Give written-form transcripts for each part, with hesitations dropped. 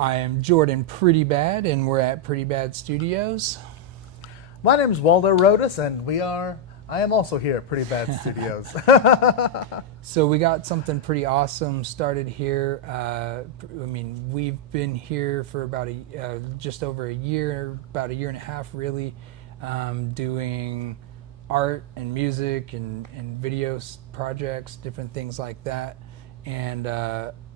I am Jordan Prettybad, and we're at Prettybad Studios. My name is Waldo Rodas, and I am also here at Prettybad Studios. So we got something pretty awesome started here. We've been here for about just over a year, about a year and a half, really, doing art and music and video projects, different things like that. And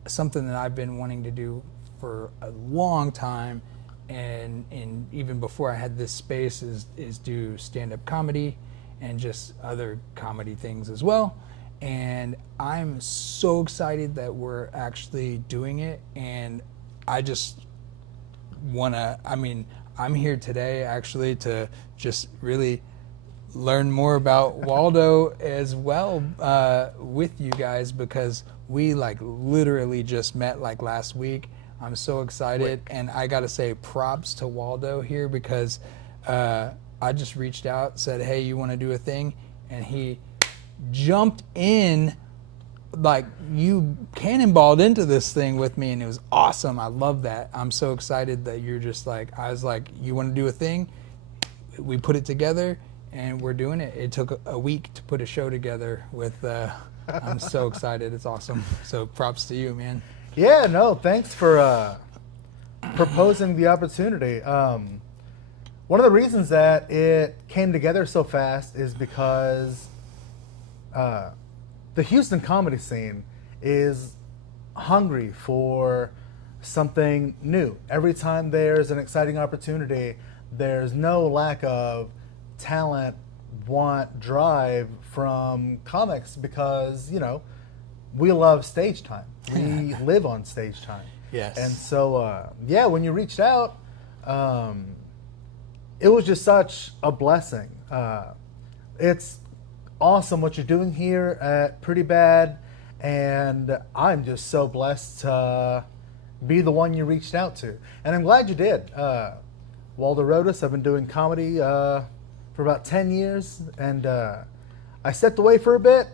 something that I've been wanting to do for a long time, and even before I had this space, is do stand-up comedy and just other comedy things as well. And I'm so excited that we're actually doing it, and I just I'm here today actually to just really learn more about Waldo as well with you guys, because we literally just met last week. I'm so excited, and I gotta say props to Waldo here, because I just reached out, said, hey, you want to do a thing? And he jumped in, you cannonballed into this thing with me, and it was awesome. I love that. I'm so excited that you're just I was like, you want to do a thing? We put it together, and we're doing it. It took a week to put a show together with, I'm so excited. It's awesome. So props to you, man. Yeah, no, thanks for proposing the opportunity. One of the reasons that it came together so fast is because the Houston comedy scene is hungry for something new. Every time there's an exciting opportunity, there's no lack of talent, want, drive from comics, because, we love stage time. We live on stage time. Yes. And so, when you reached out, it was just such a blessing. It's awesome what you're doing here at Prettybad, and I'm just so blessed to be the one you reached out to. And I'm glad you did. Waldo Rodas, I've been doing comedy for about 10 years, and I stepped away for a bit,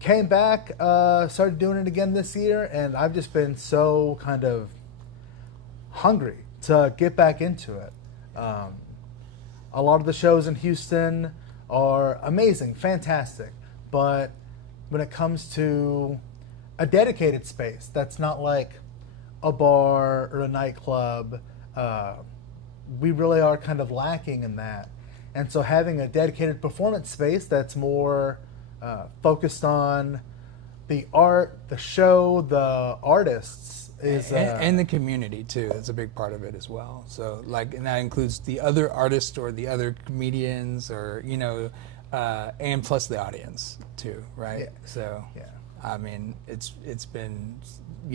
came back, started doing it again this year, and I've just been so kind of hungry to get back into it. A lot of the shows in Houston are amazing, fantastic, but when it comes to a dedicated space that's not like a bar or a nightclub, we really are kind of lacking in that. And so having a dedicated performance space that's more focused on the art, the show, the artists is and the community too. That's a big part of it as well. So and that includes the other artists or the other comedians, or and plus the audience too, right? Yeah. So yeah. I mean, it's been,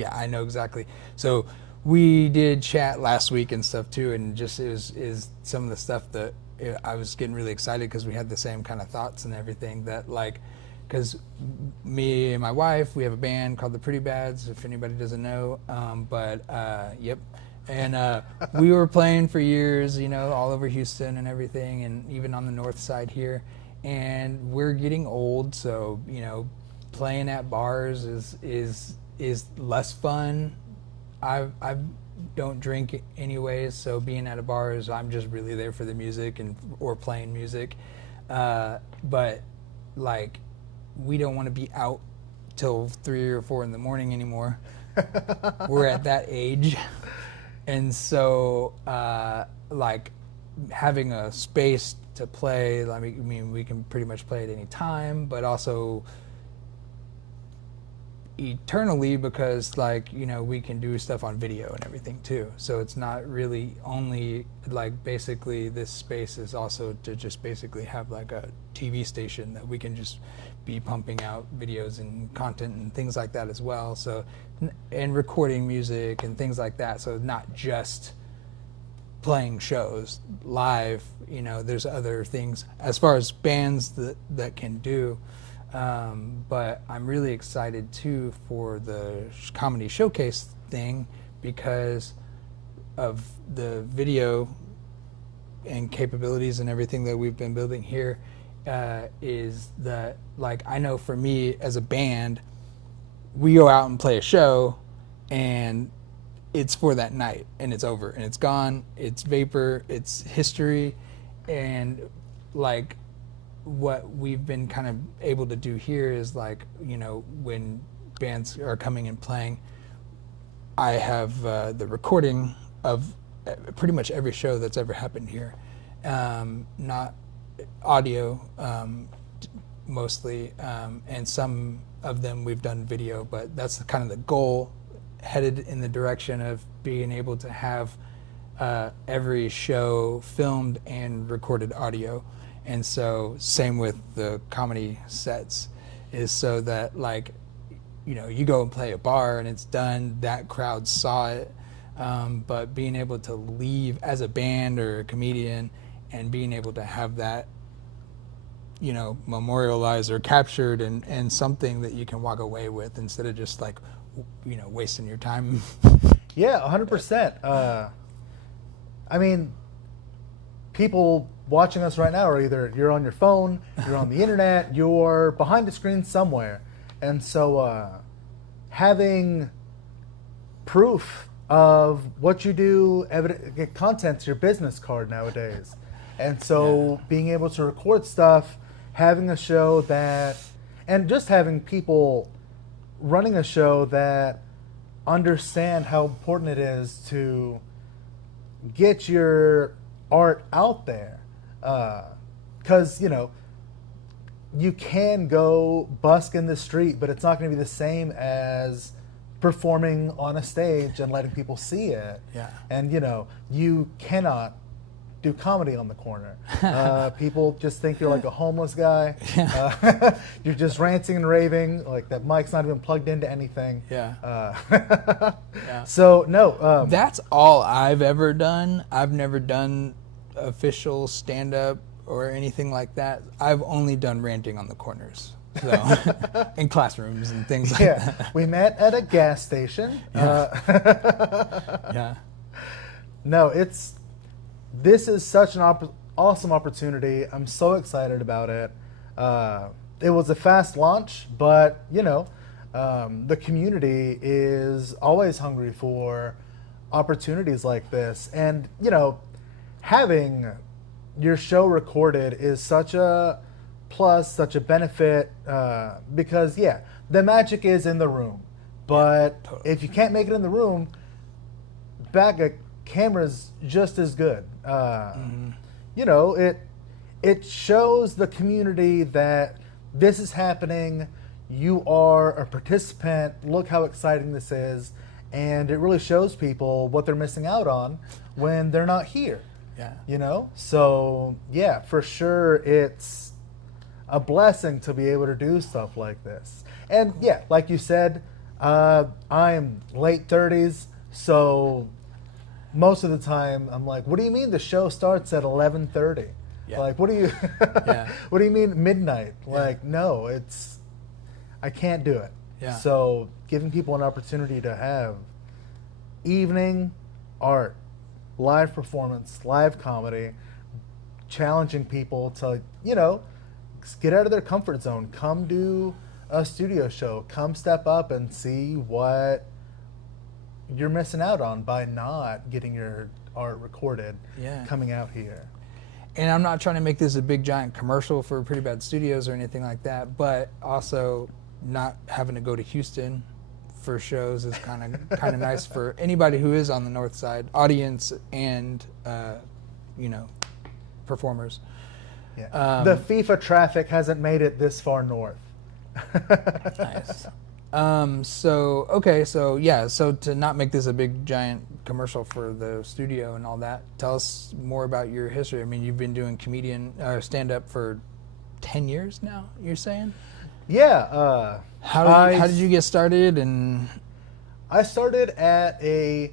I know exactly. So we did chat last week and stuff too, and just is some of the stuff that I was getting really excited, because we had the same kind of thoughts and everything, that because me and my wife, we have a band called the Prettybads, if anybody doesn't know, yep. And we were playing for years, all over Houston and everything, and even on the north side here. And we're getting old, so playing at bars is less fun. I don't drink anyways, so being at a bar is, I'm just really there for the music or playing music. But we don't want to be out till 3 or 4 in the morning anymore. We're at that age. And so having a space to play, we can pretty much play at any time, but also eternally, because we can do stuff on video and everything too. So it's not really only basically this space is also to just basically have a TV station that we can just be pumping out videos and content and things like that as well. So, and recording music and things like that. So not just playing shows live, there's other things as far as bands that can do. But I'm really excited too for the comedy showcase thing, because of the video and capabilities and everything that we've been building here. Is that I know for me as a band, we go out and play a show, and it's for that night and it's over and it's gone. It's vapor. It's history, and like what we've been kind of able to do here is like, you know, when bands are coming and playing, I have the recording of pretty much every show that's ever happened here, not audio mostly, and some of them we've done video, but that's kind of the goal, headed in the direction of being able to have every show filmed and recorded audio. And so same with the comedy sets, is so that like, you know, you go and play a bar and it's done, that crowd saw it, but being able to leave as a band or a comedian and being able to have that, you know, memorialized or captured and something that you can walk away with instead of just like, you know, wasting your time. Yeah, 100%. I mean, people watching us right now are either you're on your phone, you're on the internet, you're behind a screen somewhere. And so having proof of what you do, content's your business card nowadays. And so being able to record stuff, having a show that, and just having people running a show that understand how important it is to get your art out there. Because, you know, you can go busk in the street, but it's not going to be the same as performing on a stage and letting people see it. Yeah. And, you know, you cannot do comedy on the corner. People just think you're like a homeless guy. You're just ranting and raving, like that mic's not even plugged into anything. Yeah. So, no. That's all I've ever done. I've never done official stand-up or anything like that. I've only done ranting on the corners. So, in classrooms and things like that. We met at a gas station. Yeah. No, this is such an awesome opportunity. I'm so excited about it. It was a fast launch, but, you know, the community is always hungry for opportunities like this. And, you know, having your show recorded is such a plus, such a benefit, because, yeah, the magic is in the room. But totally. if you can't make it in the room, a camera's just as good. You know, it shows the community that this is happening. You are a participant. Look how exciting this is. And it really shows people what they're missing out on when they're not here. Yeah. You know? So, yeah, for sure, it's a blessing to be able to do stuff like this. And, yeah, like you said, I'm late 30s, so most of the time I'm like, what do you mean the show starts at 11:30? Yeah. Like, what do you what do you mean midnight? Like, no, I can't do it. Yeah. So giving people an opportunity to have evening art, live performance, live comedy, challenging people to, you know, get out of their comfort zone, come do a studio show, come step up and see what you're missing out on by not getting your art recorded, coming out here. And I'm not trying to make this a big giant commercial for Prettybad Studios or anything like that, but also not having to go to Houston for shows is kind of nice for anybody who is on the north side, audience and you know, performers. Yeah. The FIFA traffic hasn't made it this far north. Nice. So to not make this a big giant commercial for the studio and all that, tell us more about your history. I mean, you've been doing stand-up for 10 years now, you're saying? Yeah. How did you get started? And I started at a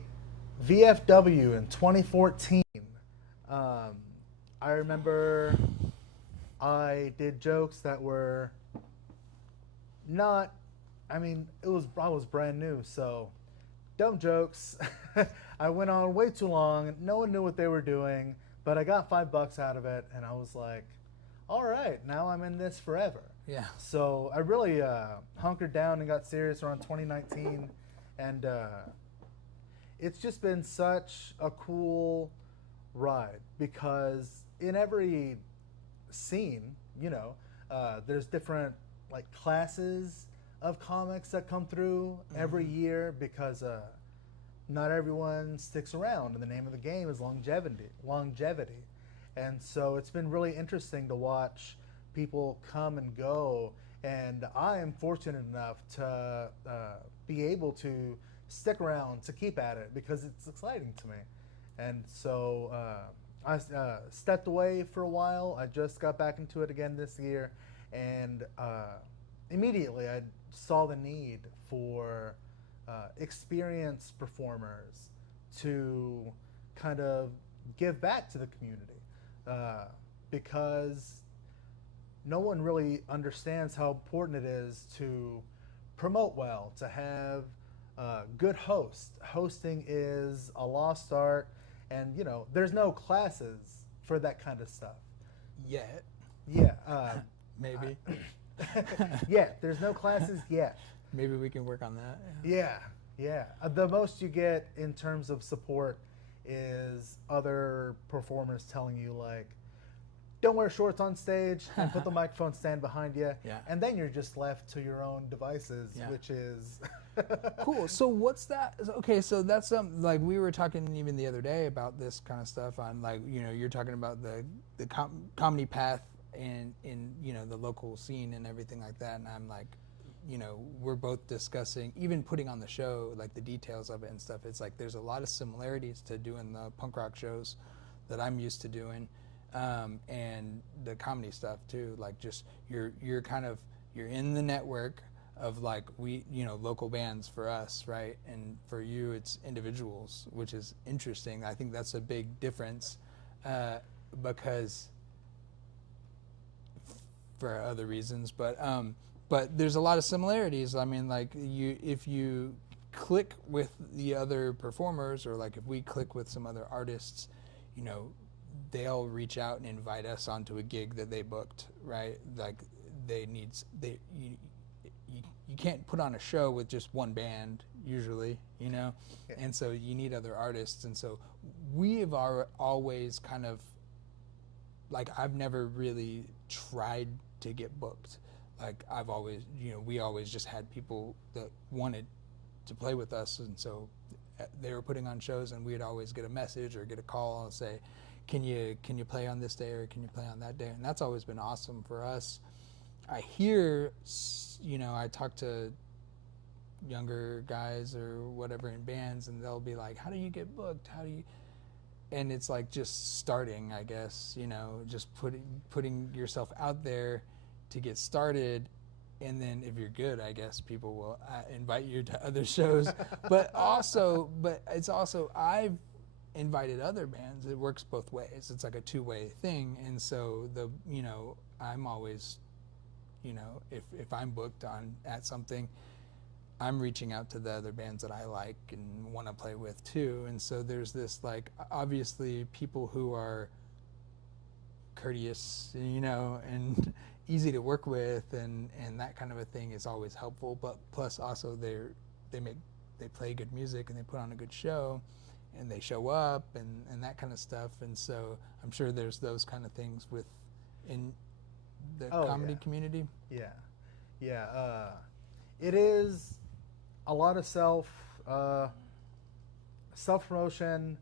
VFW in 2014. I remember I did jokes that were not, I was brand new, so dumb jokes. I went on way too long. No one knew what they were doing, but I got $5 out of it, and I was like, all right, now I'm in this forever. yeah. So I really hunkered down and got serious around 2019, and it's just been such a cool ride because in every scene, there's different like classes of comics that come through every year because not everyone sticks around, and the name of the game is longevity. And so it's been really interesting to watch people come and go, and I am fortunate enough to be able to stick around to keep at it because it's exciting to me. And so I stepped away for a while. I just got back into it again this year, and immediately I saw the need for experienced performers to kind of give back to the community because no one really understands how important it is to promote well, to have good hosts. Hosting is a lost art, and there's no classes for that kind of stuff. Yet. Yeah. Maybe. Yeah, there's no classes yet. Maybe we can work on that. Yeah. The most you get in terms of support is other performers telling you like, don't wear shorts on stage and put the microphone stand behind you. Yeah. And then you're just left to your own devices, Yeah. which is Cool. So what's that? Okay, so that's something like we were talking even the other day about this kind of stuff on like, you're talking about the comedy path in the local scene and everything like that, and I'm like, we're both discussing even putting on the show, like the details of it and stuff. It's like there's a lot of similarities to doing the punk rock shows that I'm used to doing, and the comedy stuff too. Like just you're in the network of like local bands for us, right? And for you it's individuals, which is interesting. I think that's a big difference because for other reasons, but there's a lot of similarities. I mean, like if you click with the other performers, or like if we click with some other artists, they'll reach out and invite us onto a gig that they booked, right? Like you can't put on a show with just one band usually, Yeah. and so you need other artists. And so we have always kind of like, I've never really tried to get booked. Like I've always, we always just had people that wanted to play with us, and so they were putting on shows, and we'd always get a message or get a call and say, can you play on this day or can you play on that day? And that's always been awesome for us. I hear, I talk to younger guys or whatever in bands, and they'll be like, how do you get booked? How do you? And it's like just starting, I guess, just putting yourself out there to get started, and then if you're good, I guess people will invite you to other shows. but it's also I've invited other bands. It works both ways. It's like a two-way thing, and so I'm always, if I'm booked at something, I'm reaching out to the other bands that I like and want to play with too. And so there's this, like, obviously people who are courteous, and easy to work with, and that kind of a thing is always helpful. But plus also they play good music and they put on a good show and they show up and that kind of stuff. And so I'm sure there's those kind of things in the comedy community. Yeah. It is a lot of self promotion.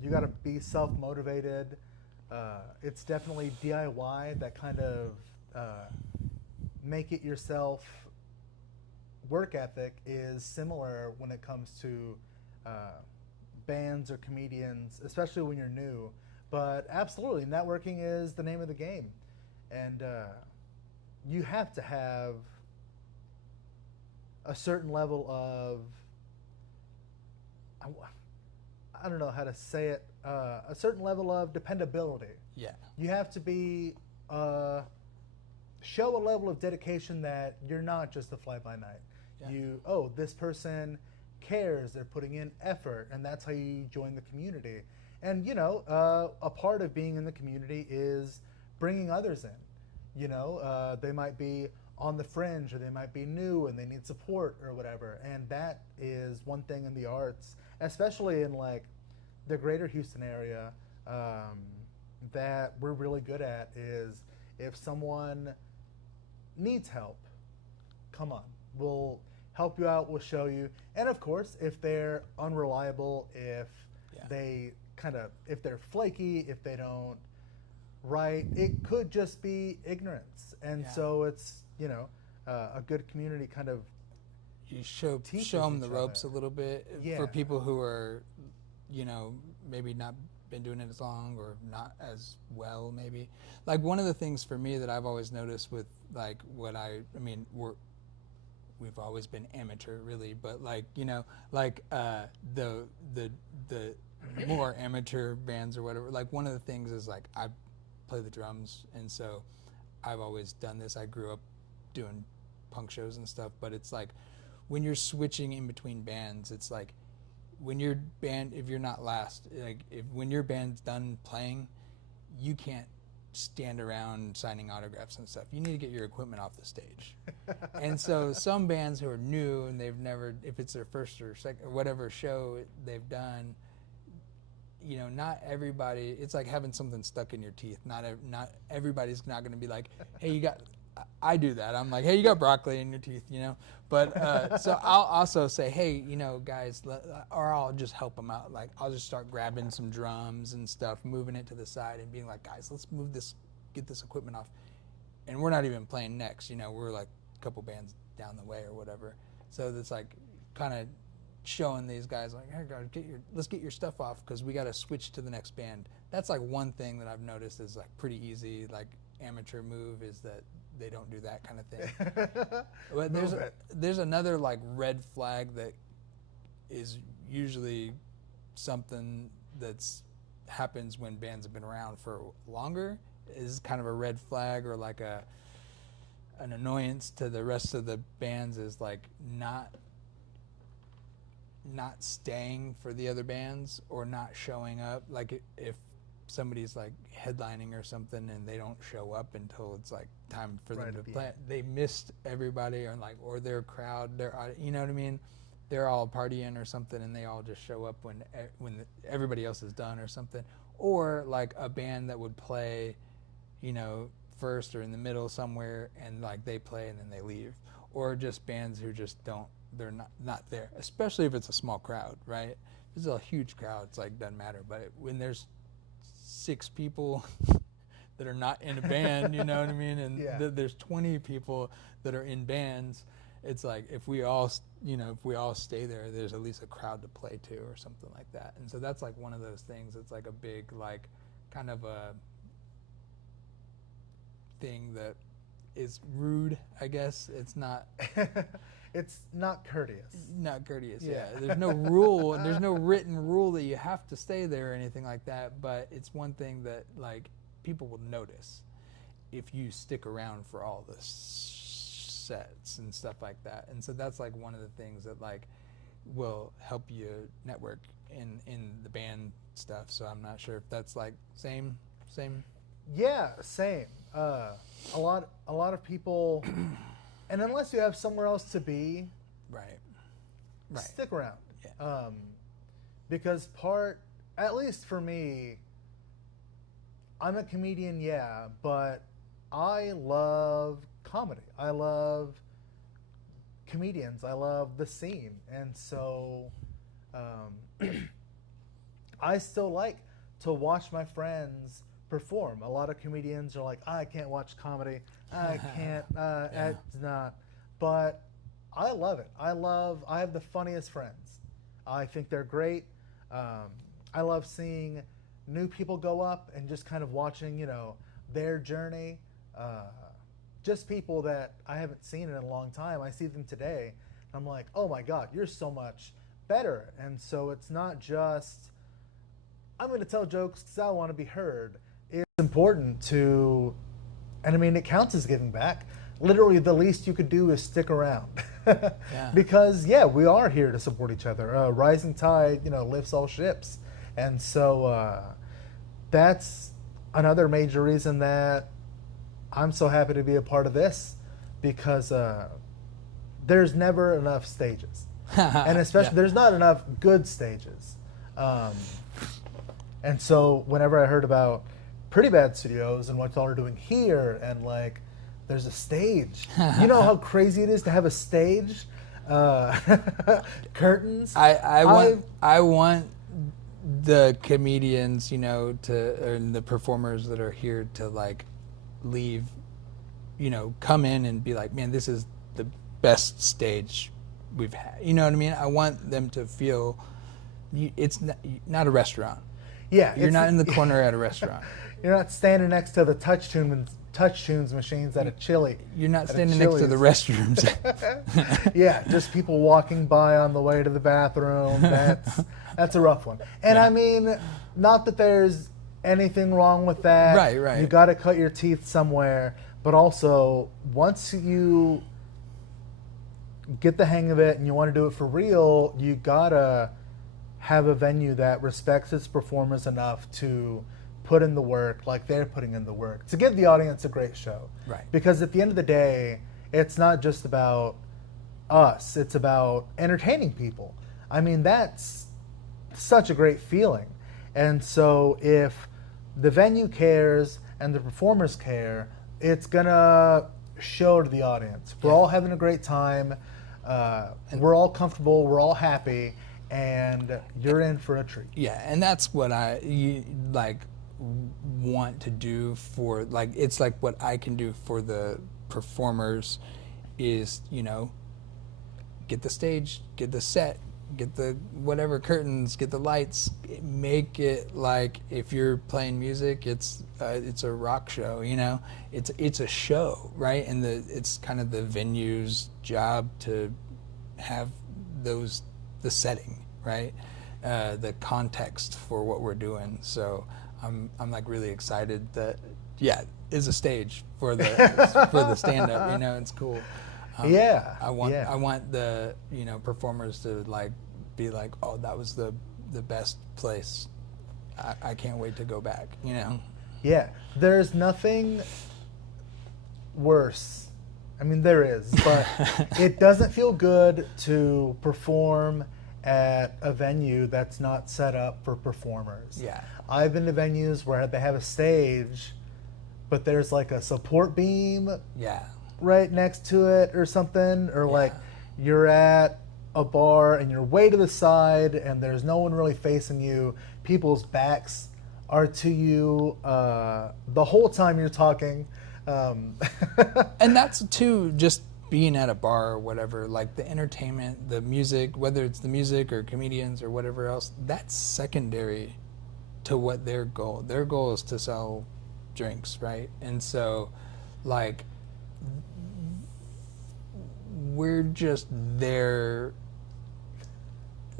You got to be self motivated. It's definitely D.I.Y. that kind of make it yourself work ethic is similar when it comes to bands or comedians, especially when you're new. But absolutely, networking is the name of the game, and you have to have a certain level of, I don't know how to say it, a certain level of dependability. Yeah. You have to be, show a level of dedication that you're not just a fly-by-night. Yeah. This person cares, they're putting in effort, and that's how you join the community. And, a part of being in the community is bringing others in. They might be on the fringe, or they might be new and they need support or whatever. And that is one thing in the arts especially in like the greater Houston area, that we're really good at is if someone needs help, come on, we'll help you out, we'll show you. And of course, if they're unreliable, if Yeah. if they're flaky, if they don't write, it could just be ignorance. And Yeah. so it's, a good community kind of You show teaches them each the ropes other. a little bit Yeah. for people who are, maybe not been doing it as long or not as well. Maybe like one of the things for me that I've always noticed with like we've always been amateur really, but like the more amateur bands or whatever. Like one of the things is like I play the drums, and so I've always done this. I grew up doing punk shows and stuff, but it's like when you're switching in between bands, it's like when your band, if you're not last, when your band's done playing, you can't stand around signing autographs and stuff. You need to get your equipment off the stage. And so some bands who are new and they've never, if it's their first or second or whatever show they've done, not everybody, it's like having something stuck in your teeth. Not everybody's not going to be like, hey, I do that. I'm like, hey, you got broccoli in your teeth, But so I'll also say, hey, guys, or I'll just help them out. Like I'll just start grabbing some drums and stuff, moving it to the side and being like, guys, let's get this equipment off. And we're not even playing next, we're like a couple bands down the way or whatever. So that's like kind of showing these guys like, hey guys, let's get your stuff off because we got to switch to the next band. That's like one thing that I've noticed is like pretty easy, like amateur move is that they don't do that kind of thing. But there's another like red flag that is usually something that's happens when bands have been around for longer, is kind of a red flag or like an annoyance to the rest of the bands, is like not staying for the other bands or not showing up. Like if somebody's like headlining or something and they don't show up until it's like time for them to play, they missed everybody, or their crowd, you know what I mean? They're all partying or something and they all just show up when everybody else is done or something. Or like a band that would play, first or in the middle somewhere and like they play and then they leave. Or just bands who just they're not there, especially if it's a small crowd, right? If it's a huge crowd, it's like doesn't matter. But when there's 6 people that are not in a band, you know what I mean? And there's 20 people that are in bands. It's like if we all stay there, there's at least a crowd to play to or something like that. And so that's like one of those things. It's like a big like kind of a thing that is rude, I guess. It's not. It's not courteous. Not courteous, yeah. There's no rule, and there's no written rule that you have to stay there or anything like that. But it's one thing that like people will notice if you stick around for all the sets and stuff like that. And so that's like one of the things that like will help you network in the band stuff. So I'm not sure if that's like same. Yeah, same. A lot of people, and unless you have somewhere else to be, right, stick around. Yeah. Because at least for me, I'm a comedian, yeah, but I love comedy. I love comedians. I love the scene, and so I still like to watch my friends perform. A lot of comedians are like, I can't watch comedy. I can't. It's not. But I love it. I have the funniest friends. I think they're great. I love seeing new people go up and just kind of watching, their journey. Just people that I haven't seen in a long time. I see them today. And I'm like, oh my God, you're so much better. And so it's not just, I'm going to tell jokes because I want to be heard. It's important to, and I mean, it counts as giving back. Literally, the least you could do is stick around. Yeah. Because, we are here to support each other. Rising tide, lifts all ships. And so that's another major reason that I'm so happy to be a part of this, because there's never enough stages. And especially there's not enough good stages. And so whenever I heard about Prettybad Studios and what y'all are doing here, and like there's a stage, you know how crazy it is to have a stage, curtains. I want the comedians, you know, and the performers that are here to like leave, you know, come in and be like, man, this is the best stage we've had. You know what I mean? I want them to feel it's not a restaurant. Yeah, you're not in the corner at a restaurant. You're not standing next to the touch tunes machines at a Chili. You're not standing next to the restrooms. Yeah, just people walking by on the way to the bathroom. That's a rough one. And I mean, not that there's anything wrong with that. Right. You got to cut your teeth somewhere, but also once you get the hang of it and you want to do it for real, you gotta have a venue that respects its performers enough to put in the work like they're putting in the work to give the audience a great show. Right. Because at the end of the day, it's not just about us, it's about entertaining people. I mean, that's such a great feeling. And so if the venue cares and the performers care, it's gonna show to the audience. We're all having a great time. We're all comfortable. We're all happy. And you're in for a treat. Yeah, and that's what I want to do for, like, it's like what I can do for the performers is, you know, get the stage, get the set, get the whatever curtains, get the lights, make it like if you're playing music, it's a rock show, you know, it's a show, right? And it's kind of the venue's job to have the setting, right? The context for what we're doing. So I'm like really excited that is a stage for the stand up, you know, it's cool. I want the, you know, performers to like be like, oh, that was the best place. I can't wait to go back, you know. Yeah, there's nothing worse. I mean, there is, but it doesn't feel good to perform at a venue that's not set up for performers. Yeah. I've been to venues where they have a stage, but there's like a support beam right next to it or something, or like you're at a bar and you're way to the side and there's no one really facing you. People's backs are to you the whole time you're talking. And that's too, just being at a bar or whatever, like the entertainment, the music, whether it's the music or comedians or whatever else, that's secondary to what their goal is to sell drinks, right? And so like we're just there.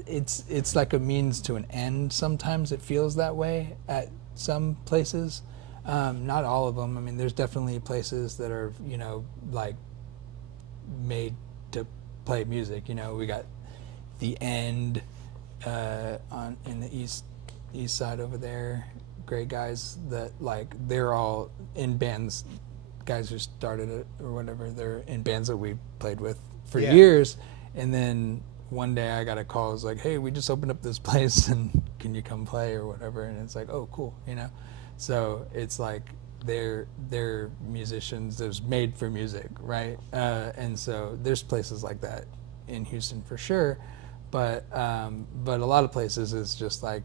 It's like a means to an end. Sometimes it feels that way at some places. Not all of them. I mean, there's definitely places that are, you know, like made to play music. You know, we got The End in the east side over there. Great guys that like they're all in bands. Guys who started it or whatever. They're in bands that we played with for years, and then one day I got a call. It was like, hey, we just opened up this place and can you come play or whatever? And it's like, oh, cool, you know. So it's like they're musicians. It was made for music, right? And so there's places like that in Houston for sure, but a lot of places is just like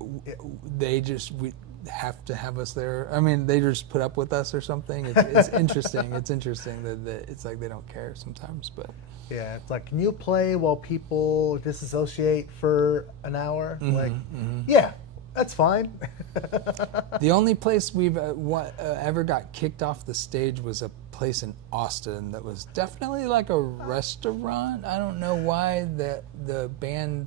we have to have us there. I mean, they just put up with us or something. It's interesting. It's interesting that it's like they don't care sometimes, but. Yeah, it's like, can you play while people disassociate for an hour? Yeah, that's fine. The only place we've ever got kicked off the stage was a place in Austin that was definitely like a restaurant. I don't know why the band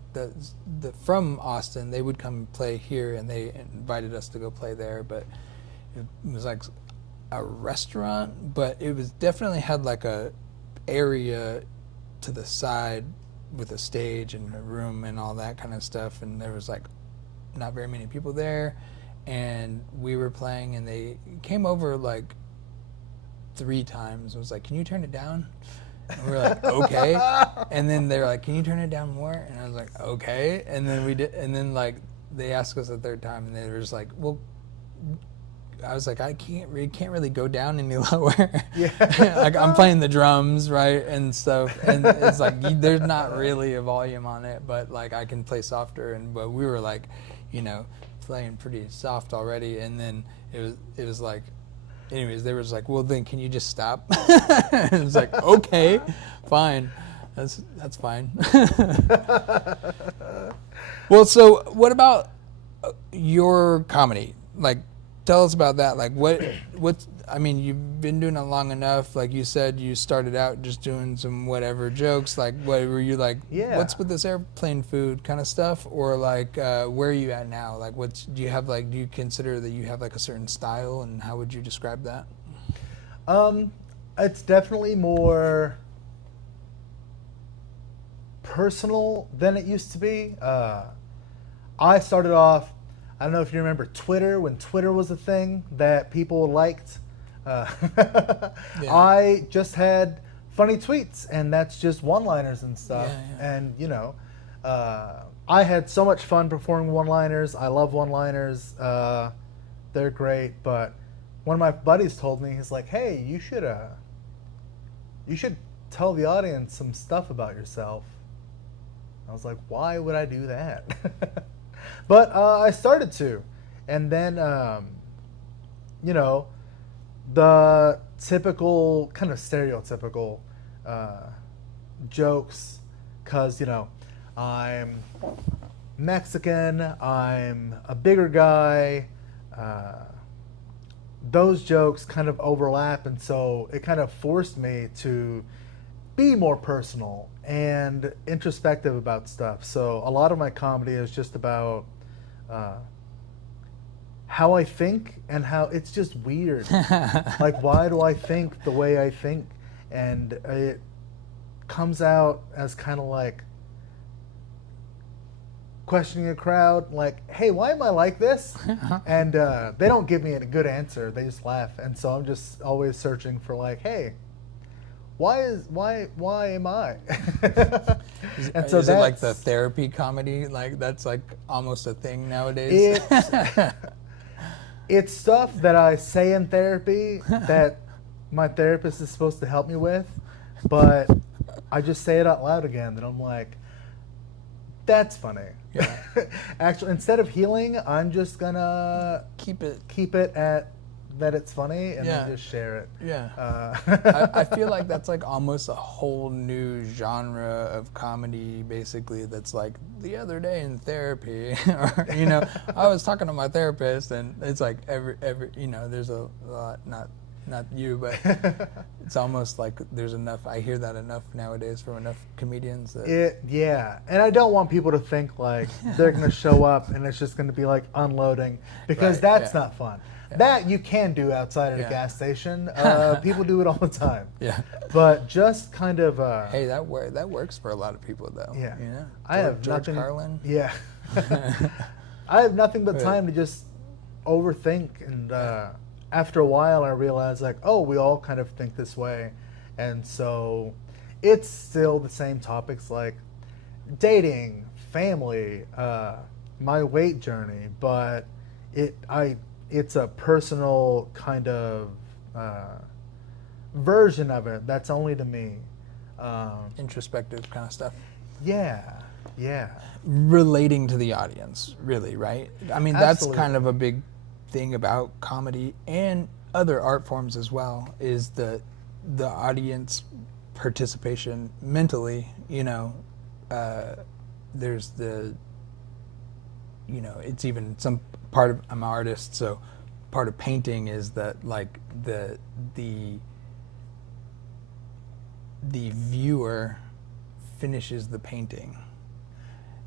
from Austin, they would come play here and they invited us to go play there, but it was like a restaurant, but it was definitely had like a area to the side with a stage and a room and all that kind of stuff, and there was like not very many people there, and we were playing and they came over like 3 times and was like, can you turn it down? And we were like, okay. And then they were like, can you turn it down more? And I was like, okay. And then we did. And then like they asked us a third time, and they were just like, well, I was like, we can't really go down any lower. Yeah. Like I'm playing the drums, right, and stuff, and it's like there's not really a volume on it, but like I can play softer, but we were like, playing pretty soft already, and then it was like, anyways, they were just like, well then can you just stop? It was like, okay, fine, that's fine. Well, so what about your comedy? Like, tell us about that. Like, I mean, you've been doing it long enough. Like you said, you started out just doing some whatever jokes. Like, what were you like? Yeah. What's with this airplane food kind of stuff? Or like, where are you at now? Like, do you consider that you have like a certain style, and how would you describe that? It's definitely more personal than it used to be. I started off, I don't know if you remember Twitter, when Twitter was a thing that people liked. Yeah. I just had funny tweets, and that's just one-liners and stuff. Yeah. And, I had so much fun performing one-liners. I love one-liners. They're great. But one of my buddies told me, he's like, hey, you should tell the audience some stuff about yourself. I was like, why would I do that? But I started to. And then, the typical, kind of stereotypical jokes, because, I'm Mexican, I'm a bigger guy. Those jokes kind of overlap, and so it kind of forced me to be more personal and introspective about stuff. So a lot of my comedy is just about how I think, and how it's just weird. Like, why do I think the way I think? And it comes out as kind of like questioning a crowd, like, hey, why am I like this? And they don't give me a good answer. They just laugh. And so I'm just always searching for like, hey, why am I? And so is it like the therapy comedy? Like, that's like almost a thing nowadays? It's stuff that I say in therapy that my therapist is supposed to help me with, but I just say it out loud again, and I'm like, that's funny. Yeah. Actually, instead of healing, I'm just gonna keep it at that it's funny, and then just share it. Yeah. I feel like that's like almost a whole new genre of comedy, basically, that's like the other day in therapy. Or, I was talking to my therapist, and it's like every there's a lot, not you, but it's almost like there's enough. I hear that enough nowadays from enough comedians. Yeah, and I don't want people to think like they're going to show up and it's just going to be like unloading, because that's not fun. Yeah. That you can do outside at a gas station. People do it all the time. Yeah. But just kind of... hey, that works for a lot of people, though. Yeah. I have George Carlin. Yeah. I have nothing but time to just overthink, and after a while I realized, like, oh, we all kind of think this way. And so it's still the same topics, like dating, family, my weight journey, but it's a personal kind of version of it that's only to me. Introspective kind of stuff. Yeah. Relating to the audience, really, right? I mean, that's kind of a big thing about comedy and other art forms as well, is the audience participation mentally. There's the, it's even some part of, I'm an artist, so part of painting is that, like, the viewer finishes the painting.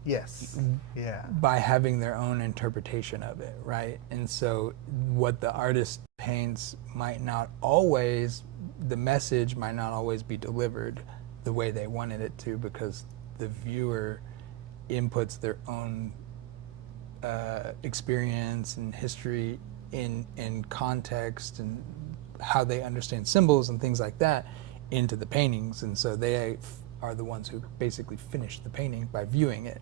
Yes. Yeah. By having their own interpretation of it, right? And so what the artist paints the message might not always be delivered the way they wanted it to, because the viewer inputs their own experience and history in context, and how they understand symbols and things like that into the paintings, and so they are the ones who basically finish the painting by viewing it.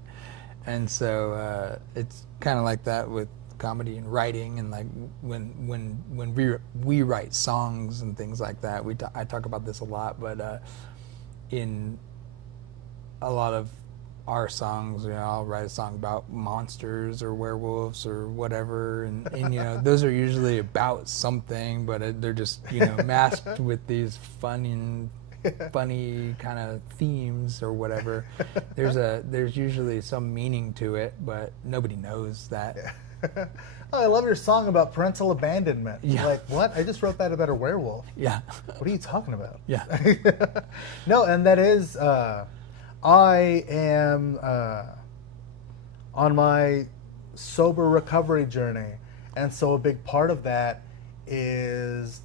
And so it's kind of like that with comedy and writing, and like when we write songs and things like that. I talk about this a lot, but in a lot of our songs, I'll write a song about monsters or werewolves or whatever, and those are usually about something, but they're just masked with these funny kind of themes or whatever. There's usually some meaning to it, but nobody knows that. Oh, I love your song about parental abandonment. Yeah. Like, what? I just wrote that about a werewolf. Yeah. What are you talking about? Yeah. No, and that is, I am on my sober recovery journey. And so a big part of that is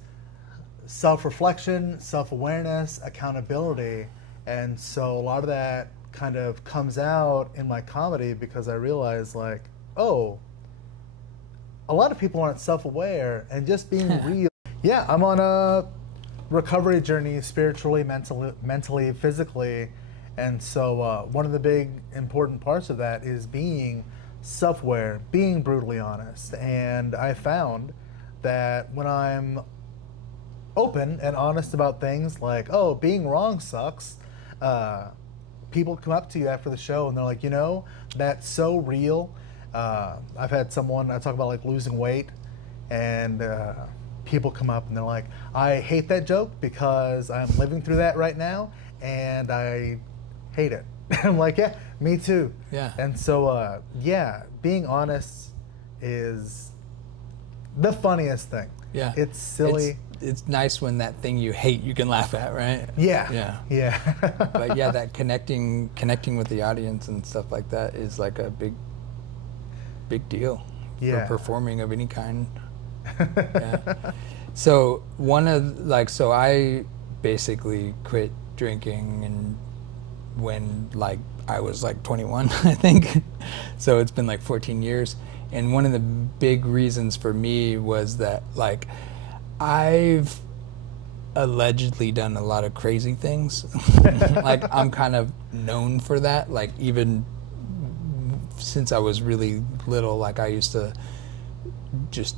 self-reflection, self-awareness, accountability. And so a lot of that kind of comes out in my comedy because I realize, like, oh, a lot of people aren't self-aware, and just being real. Yeah, I'm on a recovery journey spiritually, mentally, physically. And so one of the big important parts of that is being self-aware, being brutally honest. And I found that when I'm open and honest about things like, oh, being wrong sucks, people come up to you after the show and they're like, that's so real. I've had someone, I talk about like losing weight, and people come up and they're like, I hate that joke because I'm living through that right now and I hate it. I'm like, yeah, me too. Yeah. And so, being honest is the funniest thing. Yeah. It's silly. It's nice when that thing you hate you can laugh at, right? Yeah. But yeah, that connecting with the audience and stuff like that is like a big deal for performing of any kind. Yeah. So so I basically quit drinking and when like I was like 21, I think. So it's been like 14 years. And one of the big reasons for me was that like I've allegedly done a lot of crazy things. Like I'm kind of known for that. Like even since I was really little, like I used to just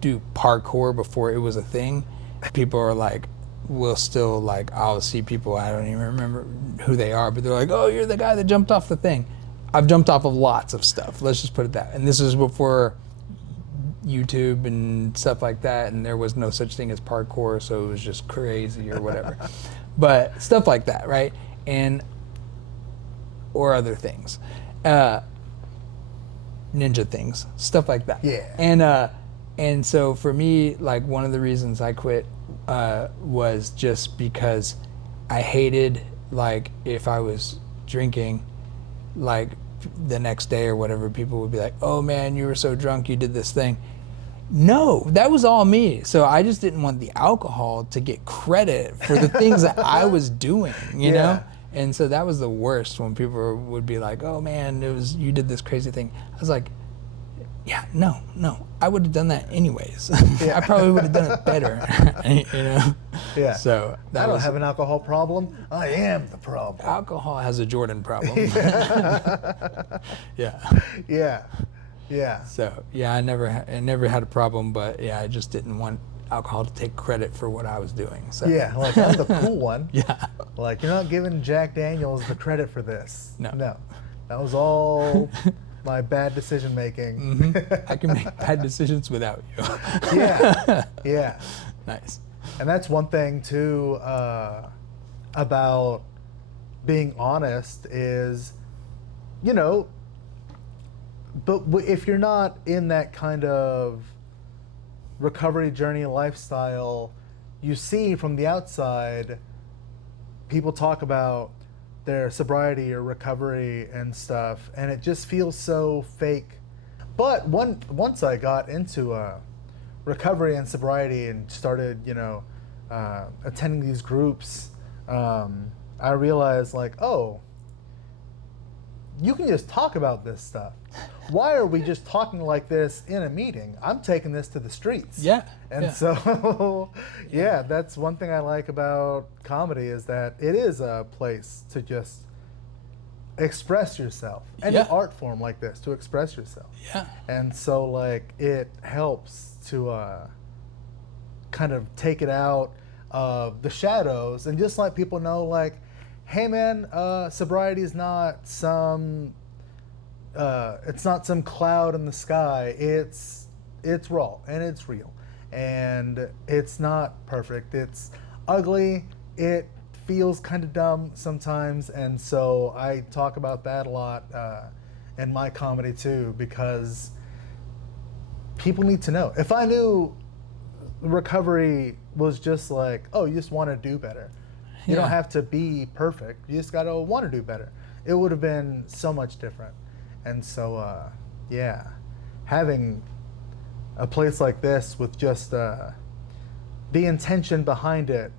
do parkour before it was a thing. People are like, will still like, I'll see people, I don't even remember who they are, but they're like, oh, you're the guy that jumped off the thing. I've jumped off of lots of stuff. Let's just put it that. And this is before YouTube and stuff like that, and there was no such thing as parkour, so it was just crazy or whatever. But stuff like that, right? And or other things, ninja things, stuff like that. Yeah. And so for me, like one of the reasons I quit was just because I hated, like, if I was drinking, like the next day or whatever, people would be like, oh man, you were so drunk, you did this thing. No, that was all me. So I just didn't want the alcohol to get credit for the things that I was doing, you know? And so that was the worst, when people would be like, oh man, you did this crazy thing. I was like, yeah, no, I would have done that anyways. I probably would have done it better, you know? Yeah. So I don't have an alcohol problem. I am the problem. Alcohol has a Jordan problem. Yeah. So yeah, I never had a problem, but yeah, I just didn't want alcohol to take credit for what I was doing. So Yeah, like I'm the cool one. Yeah. Like, you're not giving Jack Daniels the credit for this. No. That was all my bad decision making. Mm-hmm. I can make bad decisions without you. Yeah. Nice. And that's one thing too about being honest is, but if you're not in that kind of recovery journey lifestyle, you see from the outside, people talk about their sobriety or recovery and stuff, and it just feels so fake. But once I got into recovery and sobriety and started, attending these groups, I realized, like, oh, you can just talk about this stuff. why are we just talking like this in a meeting? I'm taking this to the streets. Yeah. And yeah. so, yeah, that's one thing I like about comedy is that it is a place to just express yourself. Any Yeah. art form like this, to express yourself. Yeah. And so, like, it helps to kind of take it out of the shadows and just let people know, like, hey, man, sobriety is not some, it's not some cloud in the sky. It's raw and it's real. And it's not perfect. It's ugly. It feels kind of dumb sometimes. And so I talk about that a lot in my comedy too, because people need to know. If I knew recovery was just like, oh, you just want to do better. You don't Yeah. have to be perfect. You just got to want to do better. It would have been so much different. And so, yeah, having a place like this with just the intention behind it,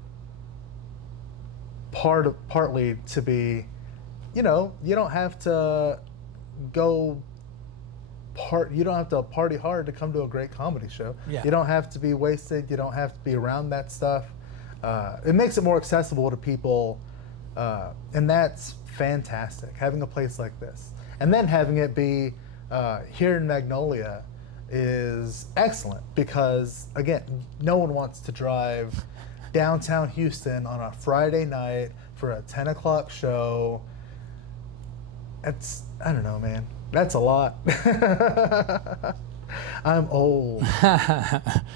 partly to be, you don't have to you don't have to party hard to come to a great comedy show. Yeah. You don't have to be wasted. You don't have to be around that stuff. It makes it more accessible to people, and that's fantastic. Having a place like this, and then having it be here in Magnolia is excellent because, again, no one wants to drive downtown Houston on a Friday night for a 10 o'clock show. That's, I don't know, man. That's a lot. I'm old.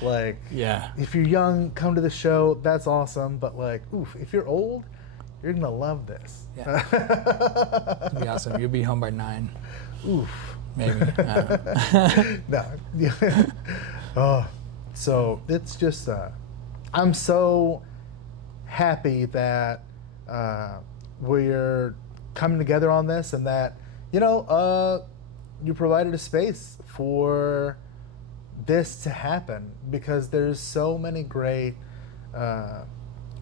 Like, Yeah. if you're young, come to the show. That's awesome. But, like, oof, if you're old, you're going to love this. Yeah. It'll be awesome. You'll be home by 9. Oof. Maybe. I don't know. No. Oh, so it's just, I'm so happy that we're coming together on this and that, you provided a space for this to happen because there's so many great,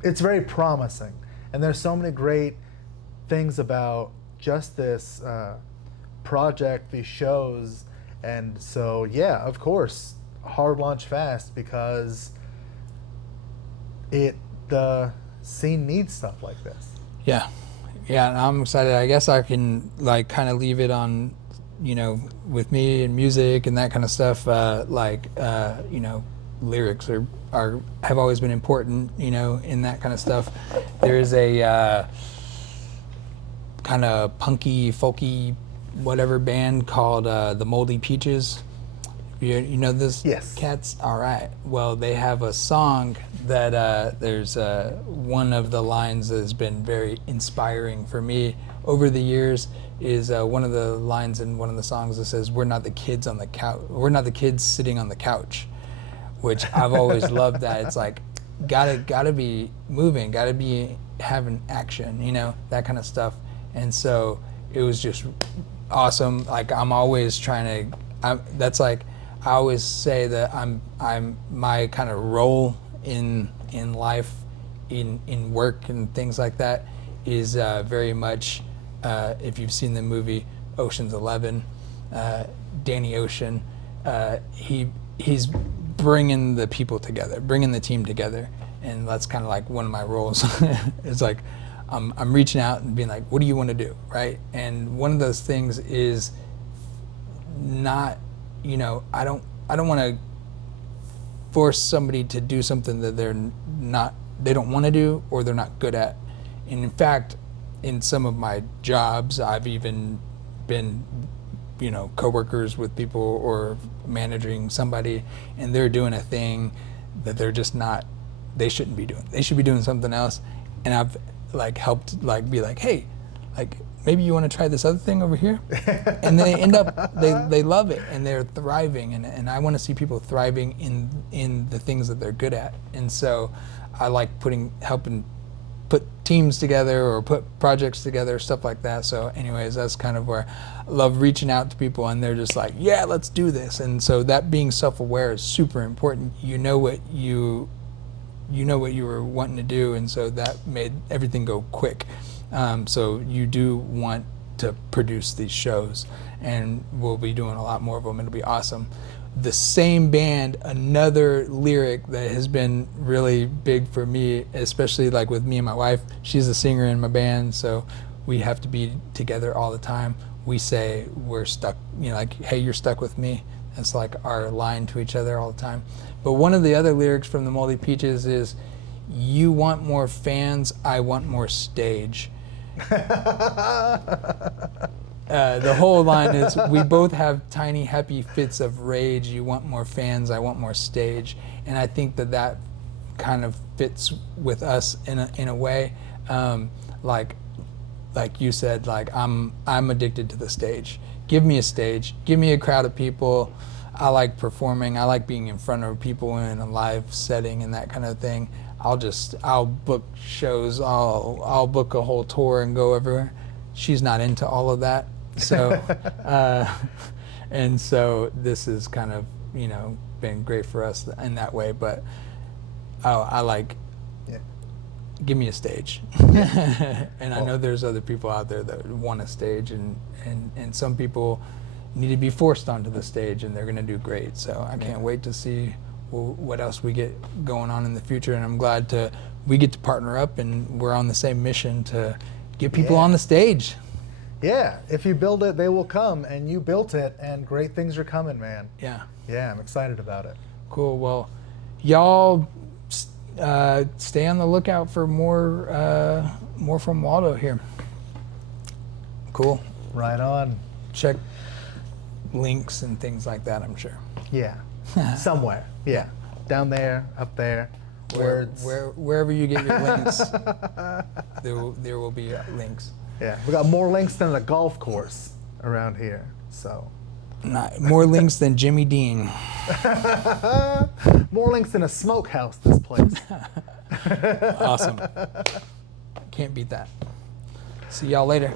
it's very promising. And there's so many great things about just this project, these shows. And so, yeah, of course, hard launch fast because the scene needs stuff like this. Yeah. Yeah, and I'm excited. I guess I can like kind of leave it on, with me and music and that kind of stuff. Lyrics have always been important, in that kind of stuff. There's a kind of punky, folky, whatever band called the Moldy Peaches. You know this? Yes. Cats? All right. Well, they have a song that there's one of the lines that has been very inspiring for me over the years is one of the lines in one of the songs that says, "We're not the kids on the couch. We're not the kids sitting on the couch," which I've always loved. That it's like gotta be moving, gotta be having action, that kind of stuff. And so it was just awesome. Like I'm always trying to. That's like. I always say that I'm my kind of role in life, in work and things like that, is very much. If you've seen the movie Ocean's 11, Danny Ocean, he's bringing the people together, bringing the team together, and that's kind of like one of my roles. It's like I'm reaching out and being like, what do you want to do, right? And one of those things is not. I don't want to force somebody to do something that they don't want to do or they're not good at. And in fact, in some of my jobs, I've even been, coworkers with people or managing somebody, and they're doing a thing that they're just not. They shouldn't be doing. They should be doing something else. And I've helped be like, hey, maybe you want to try this other thing over here, and they end up they love it and they're thriving, and I want to see people thriving in the things that they're good at. And so I like helping put teams together or put projects together, stuff like that. So anyways, that's kind of where I love reaching out to people and they're just like, yeah, let's do this. And so that being self-aware is super important. You know what you were wanting to do, and so that made everything go quick. So you do want to produce these shows, and we'll be doing a lot more of them. It'll be awesome. The same band, another lyric that has been really big for me, especially like with me and my wife. She's the singer in my band, so we have to be together all the time. We say we're stuck, like, hey, you're stuck with me. That's like our line to each other all the time. But one of the other lyrics from the Moldy Peaches is, you want more fans, I want more stage. The whole line is, we both have tiny happy fits of rage. You want more fans, I want more stage. And I think that kind of fits with us in a way. Like you said, like I'm addicted to the stage. Give me a stage. Give me a crowd of people. I like performing. I like being in front of people in a live setting and that kind of thing. I'll book shows. I'll book a whole tour and go everywhere. She's not into all of that. So, and so this has kind of, been great for us in that way. But I like, give me a stage. And I know there's other people out there that want a stage, and some people need to be forced onto the stage, and they're going to do great. So I can't wait to see what else we get going on in the future. And I'm glad we get to partner up, and we're on the same mission to get people on the stage. Yeah, if you build it, they will come, and you built it, and great things are coming, man. Yeah. Yeah, I'm excited about it. Cool. Well, y'all stay on the lookout for more from Waldo here. Cool. Right on. Check links and things like that, I'm sure. Yeah, somewhere. Yeah, down there, up there. Words. Wherever you get your links, there will be links. Yeah, we got more links than a golf course around here, so. More links than Jimmy Dean. More links than a smokehouse, this place. Awesome. Can't beat that. See y'all later.